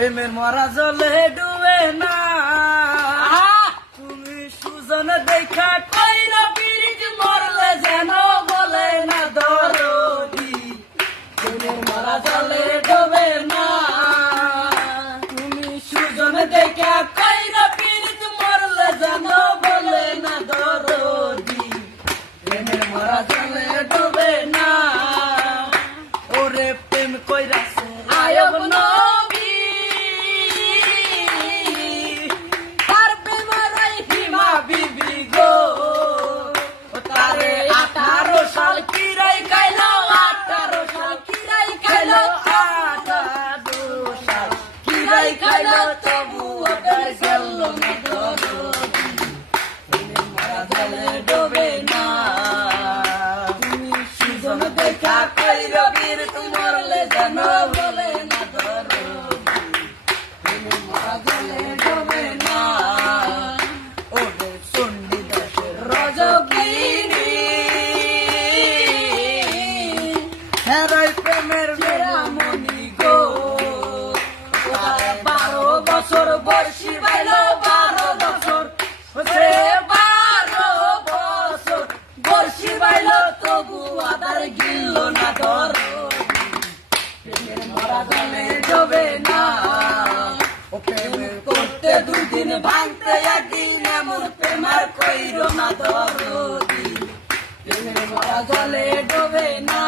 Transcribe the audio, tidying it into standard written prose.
প্রেমের মরা জলে ডুবে না তুমি সুজন দেখা কইরা পিরিত মরলে যেন বলে না দরদি প্রেমের মরা জলে ডুবে না তুমি সুজন দেখা কইরা পিরিত মরলে যেন বলে না দরদি প্রেমের মরা জলে ডুবে না ওরে প্রেম কইরা আয়ব নবী তার প্রেমের ভীমা বিবি গো তারে 18 সাল কিরাই খাইলো 18 সাল কিরাই খাইলো 18 সাল কিরাই খাইলো তবু আবার গেল না দরদি মারা জলে ডোবে না তুমি সুজন দেখা কইরো বীর মরলে যেন বলে না দরদি মারা জলে ডোবে না ওরে চণ্ডী দাসের রজকিনী হেরাই প্রেমের মেরামণি গো 12 বছর বর্ষি বাইল 12 বছর সে 12 বছর বর্ষি বাইল তবু আদার গিল না দরদি প্রেমের মরা জলে ডোবে না ও প্রেম করতে 2 দিন ভাঙতে একদিন এমন প্রেমার কইরো না দরদি প্রেমের মরা জলে ডোবে না।